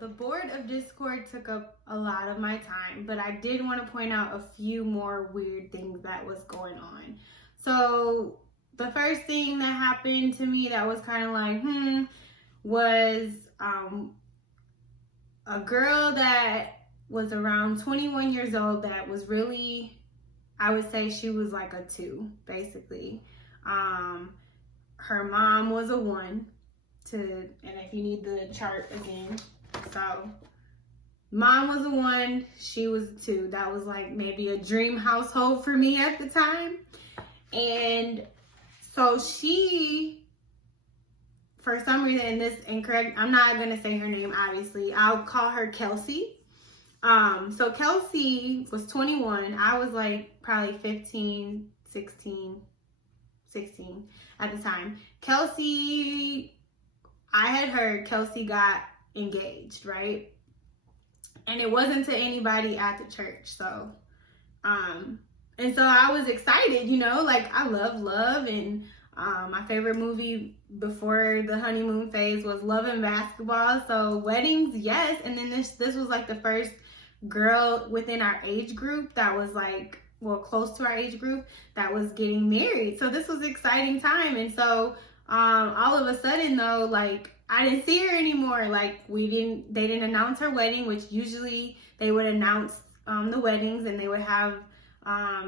The board of Discord took up a lot of my time, but I did want to point out a few more weird things that was going on. So the first thing that happened to me that was kind of like, was a girl that was around 21 years old that was really, I would say she was like a 2, basically. Her mom was a 1 and if you need the chart again, so mom was a 1, she was a 2. That was like maybe a dream household for me at the time. And so she, for some reason, I'm not gonna say her name, obviously. I'll call her Kelsey. So Kelsey was 21. I was like probably 15, 16 at the time. I had heard Kelsey got engaged, right? And it wasn't to anybody at the church. So, and so I was excited, like I love love. And my favorite movie before the honeymoon phase was Love and Basketball. So weddings, yes. And then this was like the first girl within our age group that was like, well, close to our age group that was getting married. So this was an exciting time. And so all of a sudden though, like I didn't see her anymore. Like they didn't announce her wedding, which usually they would announce the weddings, and they would have,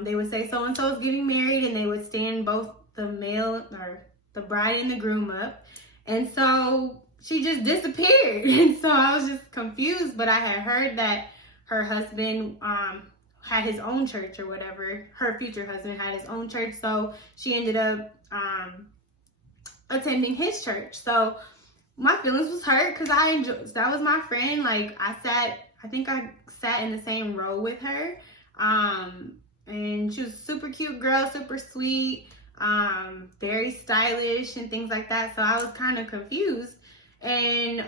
they would say so-and-so is getting married, and they would stand both the male or the bride and the groom up. And so she just disappeared. And so I was just confused, but I had heard that her husband had his own church or whatever. Her future husband had his own church. So she ended up attending his church. So my feelings was hurt because that was my friend. Like I think I sat in the same row with her. And she was a super cute girl, super sweet, very stylish and things like that. So I was kind of confused. And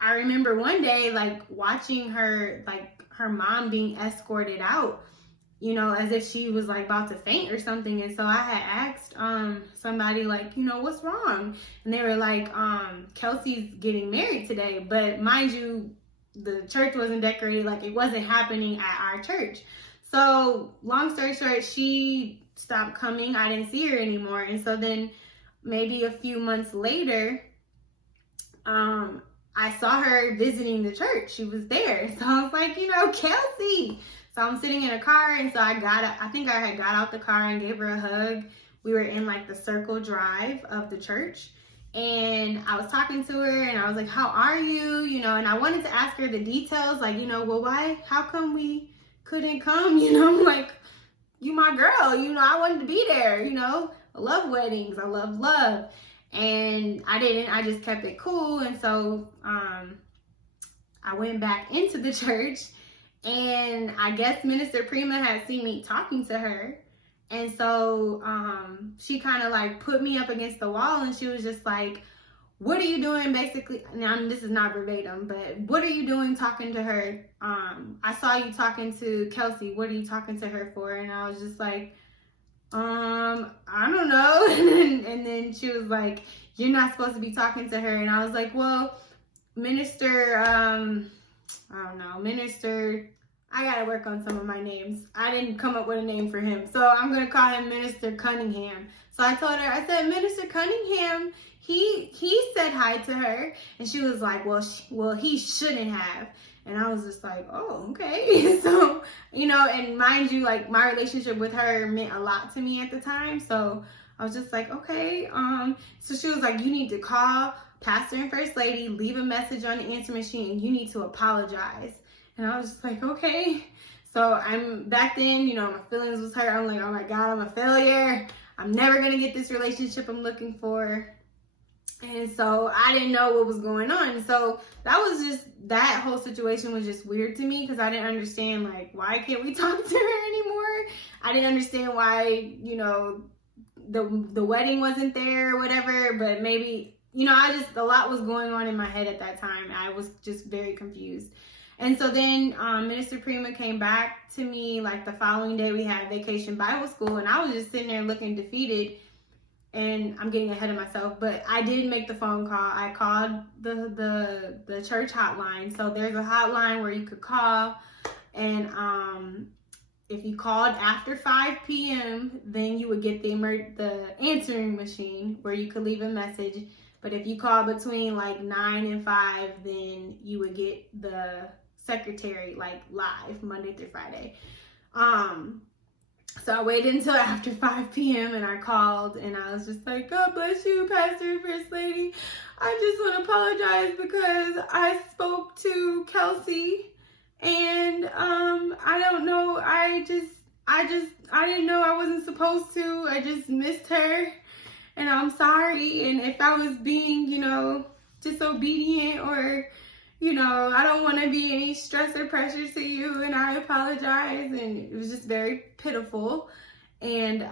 I remember one day like watching her, like her mom being escorted out, as if she was like about to faint or something. And so I had asked somebody like, what's wrong? And they were like, Kelsey's getting married today. But mind you, the church wasn't decorated, like it wasn't happening at our church. So long story short, she stopped coming. I didn't see her anymore. And so then maybe a few months later, I saw her visiting the church. She was there. So I was like, Kelsey. So I'm sitting in a car, and so I think I had got out the car and gave her a hug. We were in like the circle drive of the church, and I was talking to her, and I was like, how are you? And I wanted to ask her the details, like, well, how come we couldn't come? Like, you my girl, I wanted to be there, I love weddings, I love love. And I didn't, I just kept it cool. And so I went back into the church, and I guess Minister Prima had seen me talking to her. And so she kind of like put me up against the wall, and she was just like, what are you doing? Basically, now this is not verbatim, but what are you doing talking to her? I saw you talking to Kelsey. What are you talking to her for? And I was just like, I don't know. And then she was like, you're not supposed to be talking to her. And I was like, well, Minister, I gotta work on some of my names. I didn't come up with a name for him, so I'm gonna call him Minister Cunningham. So I told her, I said, Minister Cunningham, he said hi to her. And she was like, well, he shouldn't have. And I was just like, oh, okay. So, and mind you, like my relationship with her meant a lot to me at the time. So I was just like, okay. So she was like, you need to call Pastor and First Lady, leave a message on the answer machine, and you need to apologize. And I was just like, okay. So back then, my feelings was hurt. I'm like, oh my God, I'm a failure. I'm never going to get this relationship I'm looking for. And so I didn't know what was going on. So that whole situation was just weird to me, because I didn't understand, like, why can't we talk to her anymore? I didn't understand why, the wedding wasn't there or whatever, but maybe, a lot was going on in my head at that time. I was just very confused. And so then Minister Prima came back to me like the following day. We had vacation Bible school, and I was just sitting there looking defeated. and I'm getting ahead of myself, but I did make the phone call. I called the church hotline. So there's a hotline where you could call, and if you called after 5 p.m., then you would get the answering machine where you could leave a message. But if you called between like 9 and 5, then you would get the secretary like live Monday through Friday. So I waited until after 5 p.m. and I called, and I was just like, God bless you, Pastor, First Lady. I just want to apologize because I spoke to Kelsey, and I don't know, I didn't know I wasn't supposed to. I just missed her, and I'm sorry. And if I was being, disobedient, or, I don't want to be any stress or pressure to you, and I apologize. And it was just very pitiful. And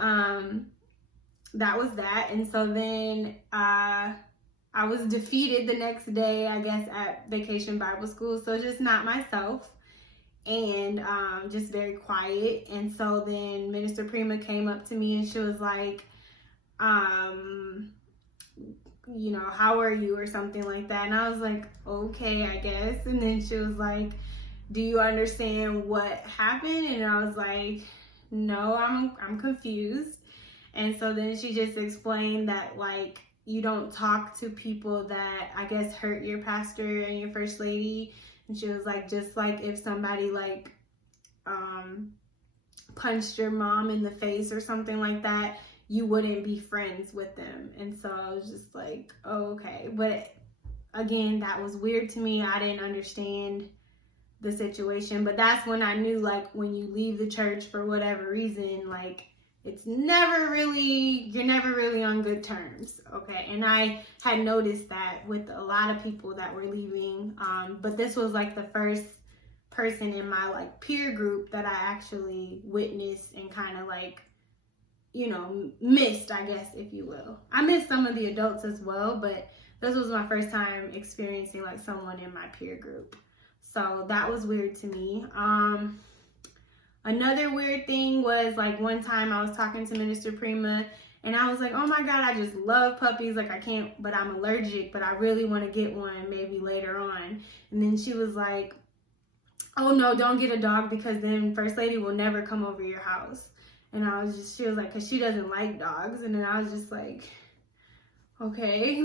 that was that. And so then I was defeated the next day, I guess, at Vacation Bible School. So just not myself, and just very quiet. And so then Minister Prima came up to me and she was like, how are you, or something like that. And I was like, okay, I guess. And then she was like, do you understand what happened? And I was like, no, I'm confused. And so then she just explained that, like, you don't talk to people that, I guess, hurt your pastor and your First Lady. And she was like, just like if somebody like punched your mom in the face or something like that, you wouldn't be friends with them. And so I was just like, oh, okay. But again, that was weird to me. I didn't understand the situation. But that's when I knew, like, when you leave the church for whatever reason, like, you're never really on good terms, okay? And I had noticed that with a lot of people that were leaving, but this was like the first person in my like peer group that I actually witnessed and kind of like, missed, I guess, if you will. I missed some of the adults as well, but this was my first time experiencing like someone in my peer group. So that was weird to me. Another weird thing was, like, one time I was talking to Minister Prima, and I was like, oh my God, I just love puppies. Like, I can't, but I'm allergic, but I really want to get one maybe later on. And then she was like, oh no, don't get a dog, because then First Lady will never come over your house. And she was like, because she doesn't like dogs. And then I was just like, okay,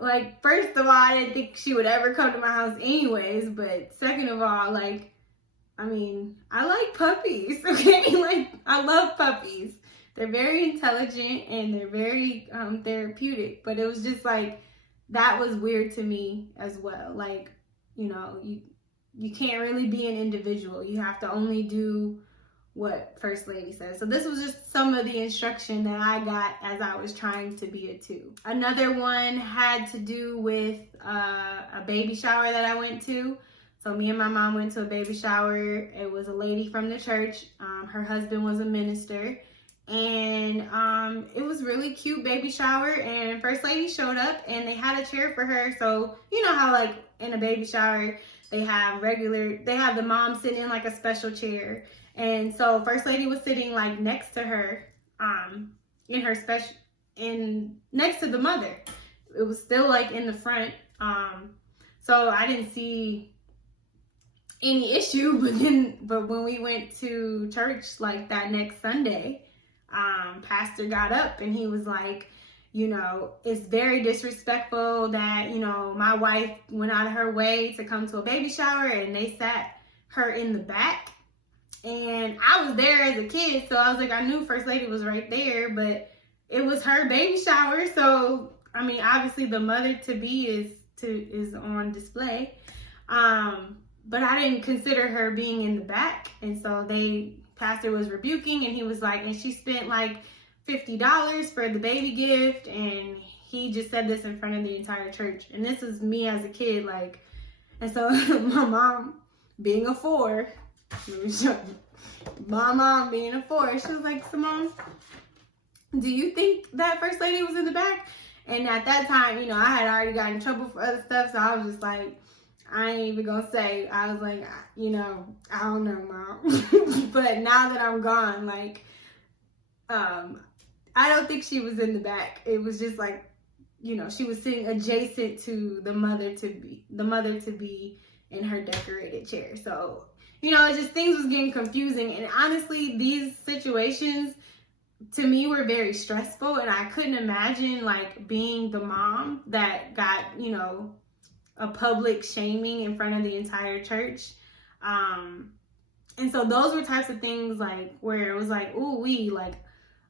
like, first of all, I didn't think she would ever come to my house anyways. But second of all, like, I mean, I like puppies, okay? Like, I love puppies. They're very intelligent and they're very therapeutic. But it was just like, that was weird to me as well. Like, you can't really be an individual. You have to only do what First Lady says. So this was just some of the instruction that I got as I was trying to be a 2. Another one had to do with a baby shower that I went to. So me and my mom went to a baby shower. It was a lady from the church. Her husband was a minister. And it was really cute baby shower. And First Lady showed up and they had a chair for her. So you know how, like, in a baby shower, they have the mom sitting in like a special chair. And so First Lady was sitting like next to her, next to the mother. It was still like in the front. So I didn't see any issue, but when we went to church like that next Sunday, pastor got up and he was like, it's very disrespectful that, my wife went out of her way to come to a baby shower and they sat her in the back. And I was there as a kid, so I was like, I knew First Lady was right there, but it was her baby shower. So, I mean, obviously the mother-to-be is on display. But I didn't consider her being in the back. And so pastor was rebuking, and he was like, and she spent like $50 for the baby gift. And he just said this in front of the entire church. And this is me as a kid, like, and so my mom being a 4, let me show you. My mom being a 4, she was like, Simone, do you think that First Lady was in the back? And at that time, I had already gotten in trouble for other stuff. So I was just like, I ain't even gonna say. I was like, I don't know, Mom. But now that I'm gone, like, I don't think she was in the back. It was just like, you know, she was sitting adjacent to the mother to be in her decorated chair. So, you know, it just, things was getting confusing. And honestly, these situations to me were very stressful, and I couldn't imagine like being the mom that got, you know, a public shaming in front of the entire church. And so those were types of things like where it was like, ooh, like,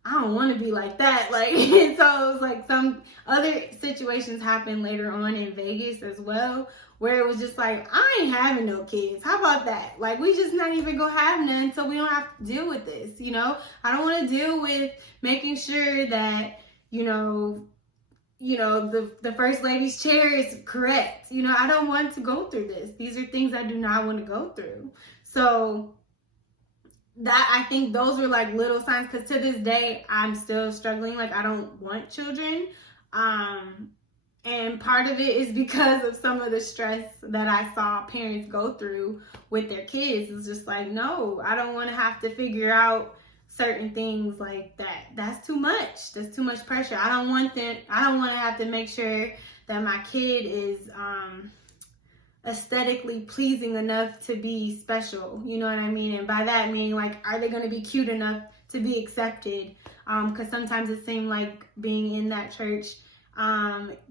I don't want to be like that. Like, and so it was like some other situations happened later on in Vegas as well, where it was just like, I ain't having no kids. How about that? Like, we just not even gonna have none, so we don't have to deal with this, you know? I don't want to deal with making sure that, you know, the first lady's chair is correct. You know, I don't want to go through this. These are things I do not want to go through. So that, I think those were like little signs, because to this day I'm still struggling. Like, I don't want children, and part of it is because of some of the stress that I saw parents go through with their kids. It's just like, no, I don't want to have to figure out certain things like that. That's too much. That's too much pressure. I don't want to have to make sure that my kid is aesthetically pleasing enough to be special, you know what I mean? And by that meaning, like, are they going to be cute enough to be accepted? Because sometimes it seemed like being in that church,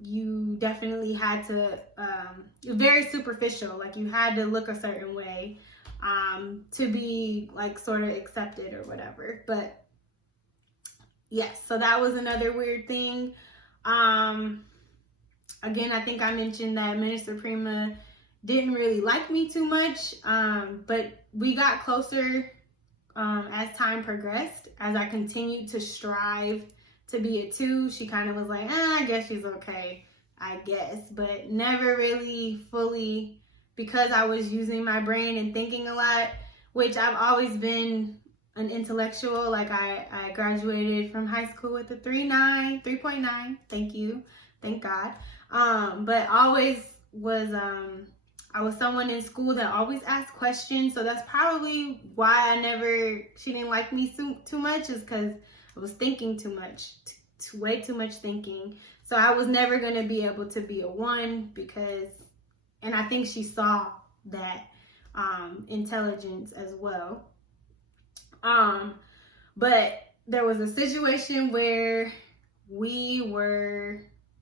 you definitely had to, very superficial, like you had to look a certain way to be like sort of accepted or whatever. But yes, so that was another weird thing. Again, I think I mentioned that Minister Prima didn't really like me too much, but we got closer as time progressed. As I continued to strive to be a 2, she kind of was like, I guess she's okay, I guess, but never really fully, because I was using my brain and thinking a lot, which I've always been an intellectual. Like, I graduated from high school with a 3.9, thank you, thank God. But always was, I was someone in school that always asked questions. So that's probably why she didn't like me too much, is because I was thinking too much, way too much thinking. So I was never going to be able to be a 1 because, and I think she saw that intelligence as well. But there was a situation where we were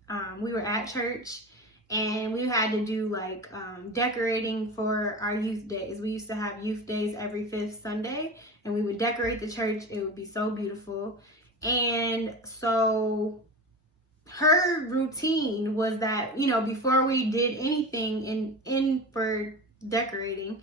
at church, and we had to do like decorating for our youth days. We used to have youth days every 5th Sunday, and we would decorate the church. It would be so beautiful. And so her routine was that, you know, before we did anything in for decorating,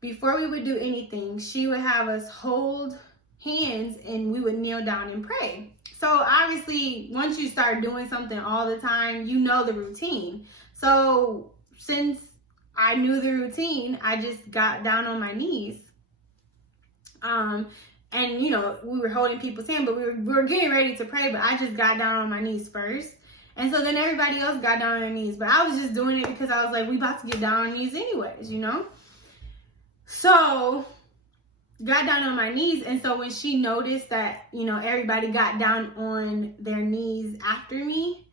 before we would do anything, she would have us hold hands and we would kneel down and pray. So obviously, once you start doing something all the time, you know the routine. So since I knew the routine, I just got down on my knees. And you know, we were holding people's hand, but we were getting ready to pray, but I just got down on my knees first. And so then everybody else got down on their knees, but I was just doing it because I was like, we about to get down on our knees anyways, you know? So got down on my knees. And so when she noticed that, you know, everybody got down on their knees after me,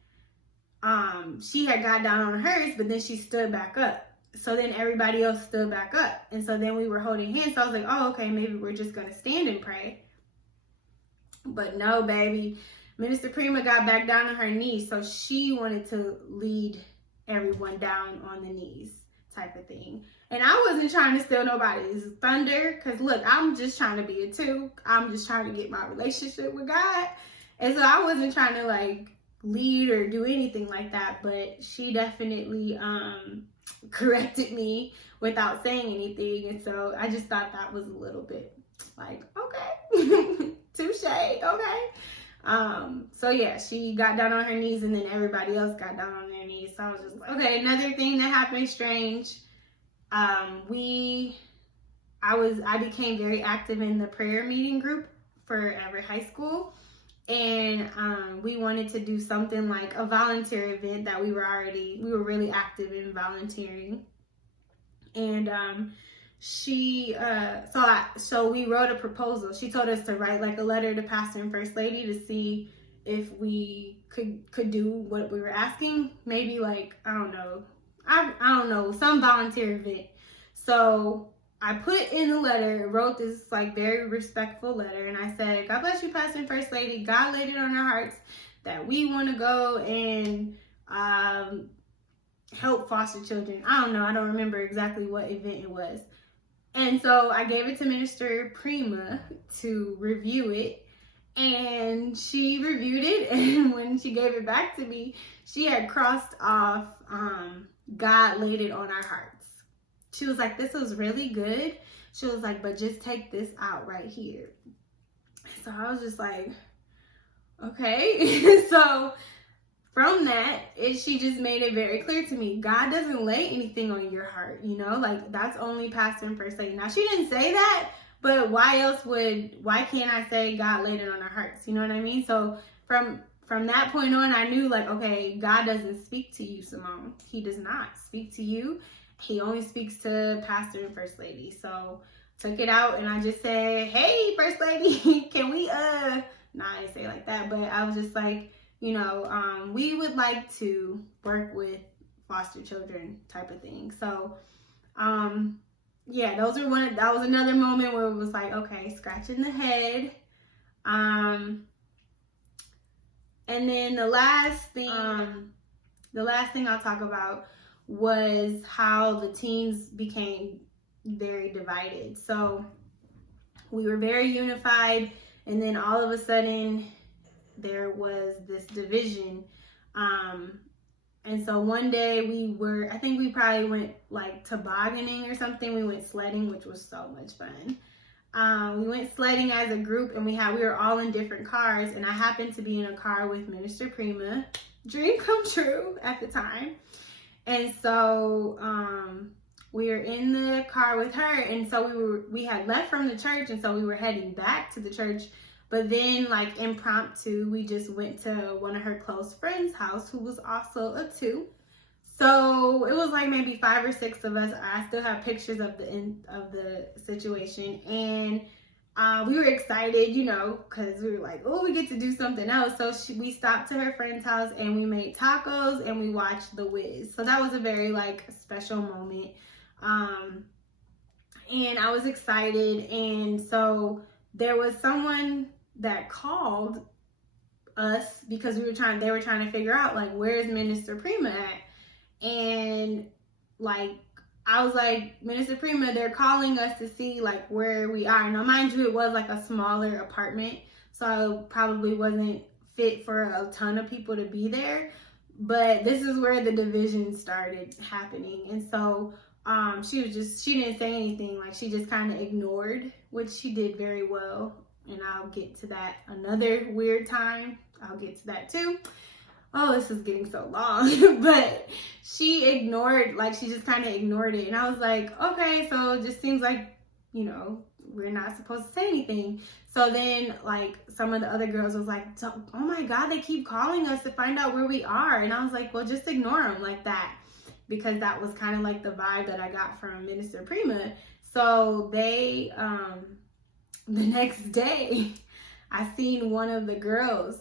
she had got down on hers, but then she stood back up. So then everybody else stood back up. And so then we were holding hands. So I was like, oh, okay, maybe we're just going to stand and pray. But no, baby. Minister Prima got back down on her knees. So she wanted to lead everyone down on the knees type of thing. And I wasn't trying to steal nobody's thunder. Because look, I'm just trying to be a 2. I'm just trying to get my relationship with God. And so I wasn't trying to like lead or do anything like that. But she definitely corrected me without saying anything. And so I just thought that was a little bit like, okay, touche, okay. So yeah, she got down on her knees, and then everybody else got down on their knees. So I was just like, okay, another thing that happened strange. I became very active in the prayer meeting group for Everett High School. And we wanted to do something like a volunteer event that we were really active in volunteering. And so we wrote a proposal. She told us to write like a letter to pastor and first lady to see if we could do what we were asking. Maybe like, I don't know, some volunteer event. So I put in the letter, wrote this like very respectful letter, and I said, God bless you, pastor and first lady. God laid it on our hearts that we want to go and help foster children. I don't know. I don't remember exactly what event it was. And so I gave it to Minister Prima to review it. And she reviewed it. And when she gave it back to me, she had crossed off, God laid it on our hearts. She was like, this was really good. She was like, but just take this out right here. So I was just like, okay. So from that, she just made it very clear to me, God doesn't lay anything on your heart, you know, like that's only pastor and first lady. Now, she didn't say that, but why can't I say God laid it on our hearts? You know what I mean? So from that point on, I knew like, okay, God doesn't speak to you, Simone. He does not speak to you. He only speaks to pastor and first lady. So took it out and I just said, hey, first lady, can we, I didn't say it like that, but I was just like, you know, we would like to work with foster children type of thing. So, yeah, that was another moment where it was like, okay, scratching the head. And then the last thing I'll talk about was how the teens became very divided. So we were very unified, and then all of a sudden there was this division. And so one day I think we probably went like tobogganing or something. We went sledding, which was so much fun. We went sledding as a group, and we were all in different cars, and I happened to be in a car with Minister Prima, dream come true at the time. And so we were in the car with her, and so we had left from the church, and so we were heading back to the church. But then, like, impromptu, we just went to one of her close friends' house, who was also a 2. So it was like maybe 5 or 6 of us. I still have pictures of the situation, and we were excited, you know, because we were like, oh, we get to do something else. So we stopped to her friend's house, and we made tacos, and we watched The Wiz. So that was a very like special moment, and I was excited. And so there was someone that called us because they were trying to figure out like, where's Minister Prima at? And like, I was like, Minister Prima, they're calling us to see like where we are. Now, mind you, it was like a smaller apartment, so it probably wasn't fit for a ton of people to be there. But this is where the division started happening. And so she didn't say anything. Like, she just kind of ignored, which she did very well. And I'll get to that another weird time. I'll get to that too. Oh, this is getting so long. But she just kind of ignored it. And I was like, okay, so it just seems like, you know, we're not supposed to say anything. So then, like, some of the other girls was like, oh my God, they keep calling us to find out where we are. And I was like, well, just ignore them like that. Because that was kind of like the vibe that I got from Minister Prima. So they, the next day, I seen one of the girls.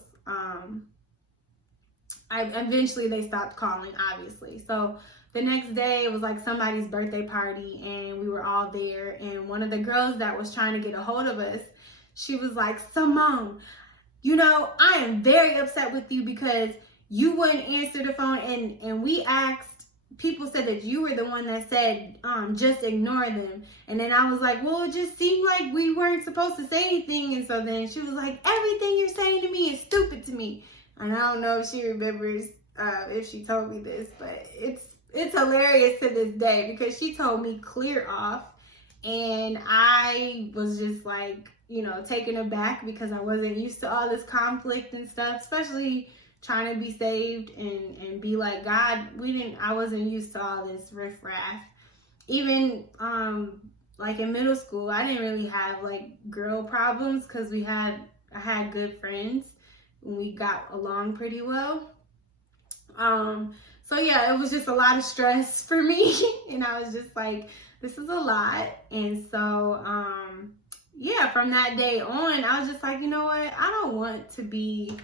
Eventually they stopped calling, obviously. So the next day, it was like somebody's birthday party, and we were all there. And one of the girls that was trying to get a hold of us, she was like, Simone, you know, I am very upset with you because you wouldn't answer the phone, and we asked. People said that you were the one that said, just ignore them. And then I was like, well, it just seemed like we weren't supposed to say anything. And so then she was like, everything you're saying to me is stupid to me. And I don't know if she remembers if she told me this, but it's hilarious to this day because she told me clear off. And I was just like, you know, taken aback because I wasn't used to all this conflict and stuff, especially trying to be saved and be like God. I wasn't used to all this riffraff. Even like in middle school, I didn't really have like girl problems because I had good friends and we got along pretty well. So yeah, it was just a lot of stress for me. And I was just like, this is a lot. And so, yeah, from that day on, I was just like, you know what? I don't want to be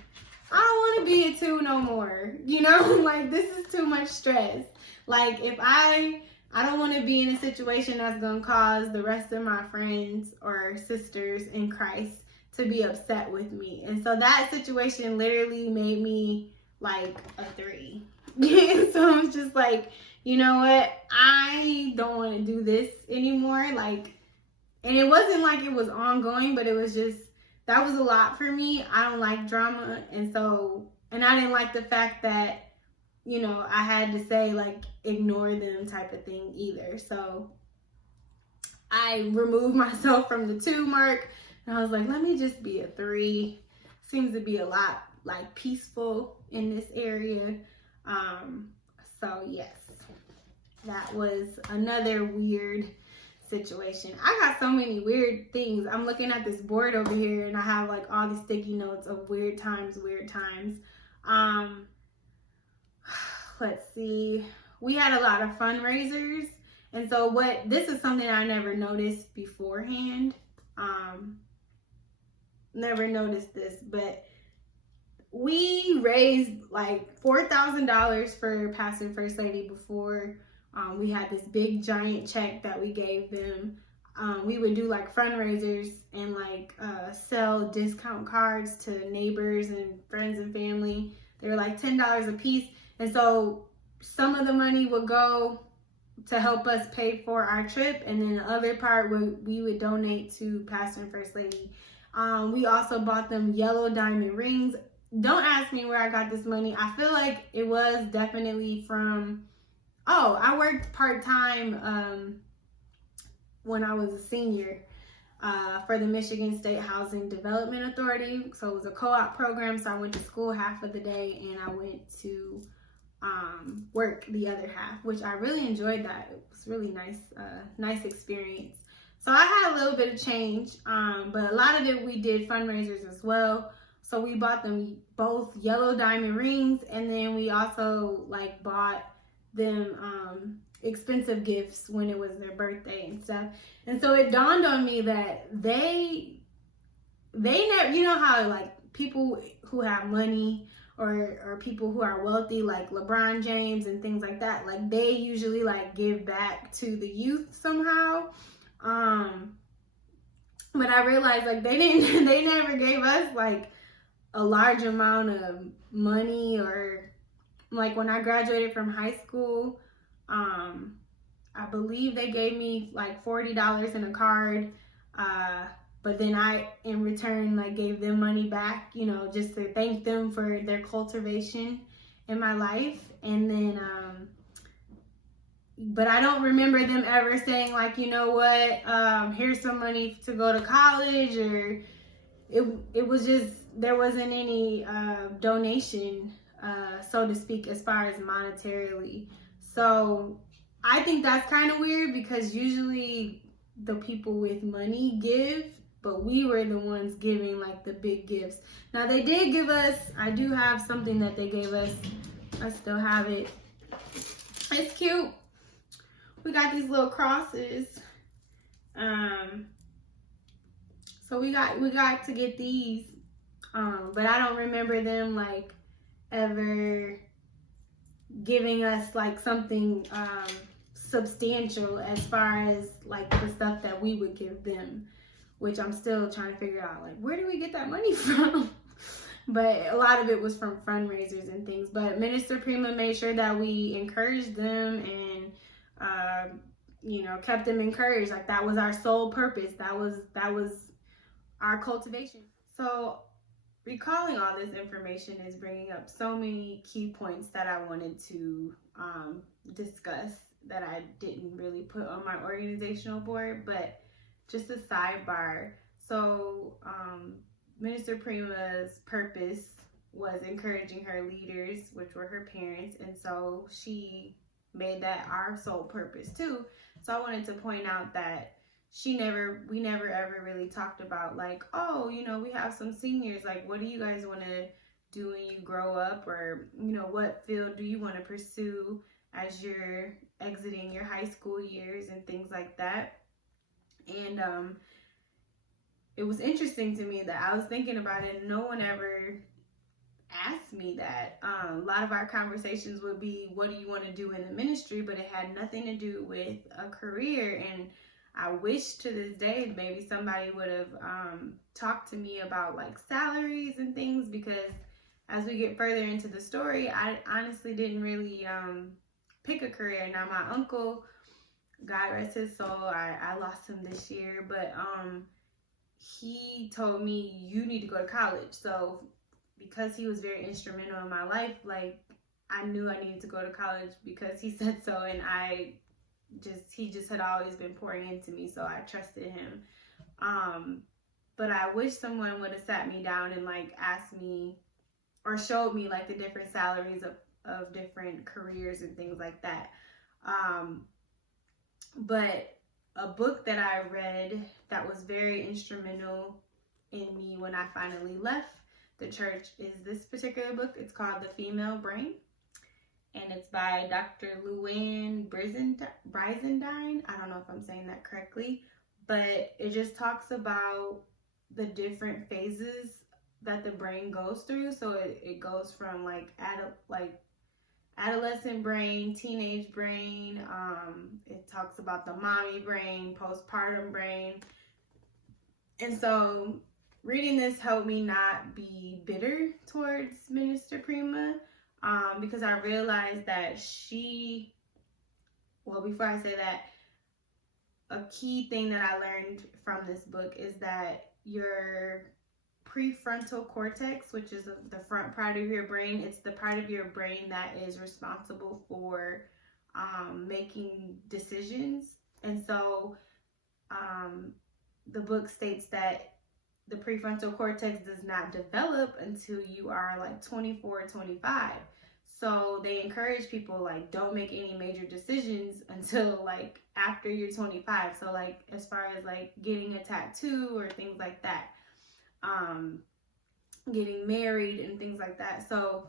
a 2 no more. You know, like this is too much stress. Like if I don't want to be in a situation that's going to cause the rest of my friends or sisters in Christ to be upset with me. And so that situation literally made me like a 3. So I'm just like, you know what? I don't want to do this anymore. Like, and it wasn't like it was ongoing, but it was just, that was a lot for me. I don't like drama. And so, and I didn't like the fact that, you know, I had to say like, ignore them type of thing either. So I removed myself from the 2 mark and I was like, let me just be a 3. Seems to be a lot like peaceful in this area. So yes, that was another weird situation. I got so many weird things. I'm looking at this board over here and I have like all these sticky notes of weird times. Let's see. We had a lot of fundraisers. And so this is something I never noticed beforehand. Never noticed this, but we raised like $4,000 for Pastor and First Lady before. We had this big giant check that we gave them. We would do like fundraisers and like sell discount cards to neighbors and friends and family. They were like $10 a piece. And so some of the money would go to help us pay for our trip. And then the other part we would donate to Pastor and First Lady. We also bought them yellow diamond rings. Don't ask me where I got this money. I feel like it was definitely from, I worked part-time when I was a senior for the Michigan State Housing Development Authority. So it was a co-op program. So I went to school half of the day and I went to work the other half, which I really enjoyed that. It was really nice experience. So I had a little bit of change, but a lot of it we did fundraisers as well. So we bought them both yellow diamond rings, and then we also like bought them expensive gifts when it was their birthday and stuff. And so it dawned on me that they never, you know how like people who have money or people who are wealthy, like LeBron James and things like that, like they usually like give back to the youth somehow. But I realized like they never gave us like a large amount of money, or like when I graduated from high school, I believe they gave me like $40 in a card, but then I in return like gave them money back, you know, just to thank them for their cultivation in my life. And then but I don't remember them ever saying like, you know what, here's some money to go to college, or it was just, there wasn't any donation, so to speak, as far as monetarily. So I think that's kind of weird, because usually the people with money give, but we were the ones giving like the big gifts. Now they did give us, I do have something that they gave us. I still have it. It's cute. We got these little crosses. So we got to get these, but I don't remember them like ever giving us like something substantial as far as like the stuff that we would give them, which I'm still trying to figure out like, where do we get that money from? But a lot of it was from fundraisers and things. But Minister Prima made sure that we encouraged them and you know, kept them encouraged. Like that was our sole purpose. That was our cultivation. So recalling all this information is bringing up so many key points that I wanted to discuss that I didn't really put on my organizational board, but just a sidebar. So Minister Prima's purpose was encouraging her leaders, which were her parents, and so she made that our sole purpose too. So I wanted to point out that we never ever really talked about like, oh, you know, we have some seniors, like what do you guys want to do when you grow up, or what field do you want to pursue as you're exiting your high school years and things like that. And it was interesting to me that I was thinking about it and no one ever asked me that. A lot of our conversations would be, what do you want to do in the ministry? But it had nothing to do with a career. And I wish to this day maybe somebody would have talked to me about like salaries and things, because as we get further into the story, I honestly didn't really pick a career. Now my uncle, God rest his soul, I lost him this year, but he told me, you need to go to college. So because he was very instrumental in my life, like I knew I needed to go to college because he said so, and he just had always been pouring into me, so I trusted him. But I wish someone would have sat me down and like asked me or showed me like the different salaries of different careers and things like that. But a book that I read that was very instrumental in me when I finally left the church is this particular book. It's called The Female Brain, and it's by Dr. Luann Brizendine. I don't know if I'm saying that correctly, but it just talks about the different phases that the brain goes through. So it goes from like adolescent brain, teenage brain. It talks about the mommy brain, postpartum brain. And so reading this helped me not be bitter towards Minister Prima, because I realized that before I say that, a key thing that I learned from this book is that your prefrontal cortex, which is the front part of your brain, it's the part of your brain that is responsible for making decisions. And so the book states that the prefrontal cortex does not develop until you are like 24, 25. So they encourage people like, don't make any major decisions until like after you're 25. So like as far as like getting a tattoo or things like that, getting married and things like that. So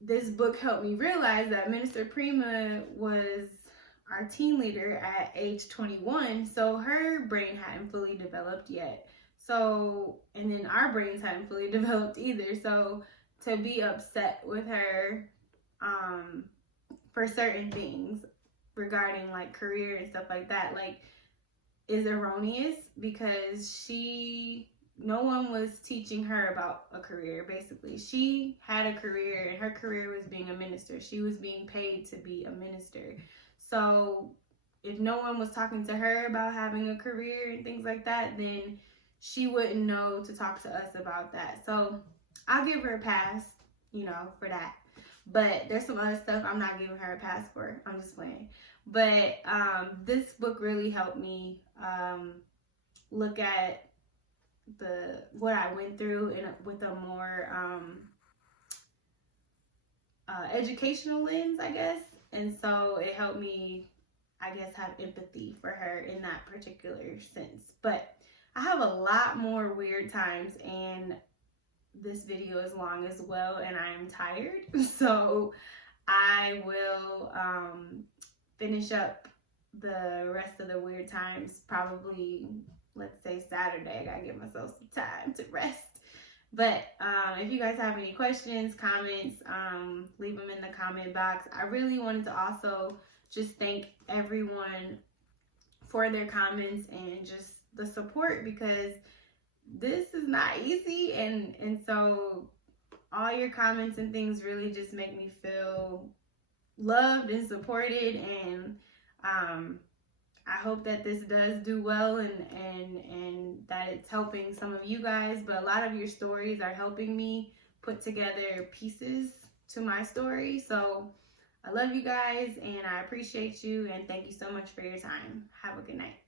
this book helped me realize that Minister Prima was our team leader at age 21, so her brain hadn't fully developed yet. So, and then our brains hadn't fully developed either. So to be upset with her for certain things regarding like career and stuff like that, like, is erroneous, because no one was teaching her about a career. Basically, she had a career, and her career was being a minister. She was being paid to be a minister. So if no one was talking to her about having a career and things like that, then she wouldn't know to talk to us about that. So I'll give her a pass, for that. But there's some other stuff I'm not giving her a pass for. I'm just playing. But this book really helped me look at what I went through with a more educational lens, I guess. And so it helped me, I guess, have empathy for her in that particular sense. But I have a lot more weird times, and this video is long as well, and I'm tired. So I will finish up the rest of the weird times probably, let's say Saturday. I gotta give myself some time to rest. But if you guys have any questions, comments, leave them in the comment box. I really wanted to also just thank everyone for their comments and just the support, because this is not easy. And so all your comments and things really just make me feel loved and supported. And I hope that this does do well, and that it's helping some of you guys. But a lot of your stories are helping me put together pieces to my story. So I love you guys, and I appreciate you, and thank you so much for your time. Have a good night.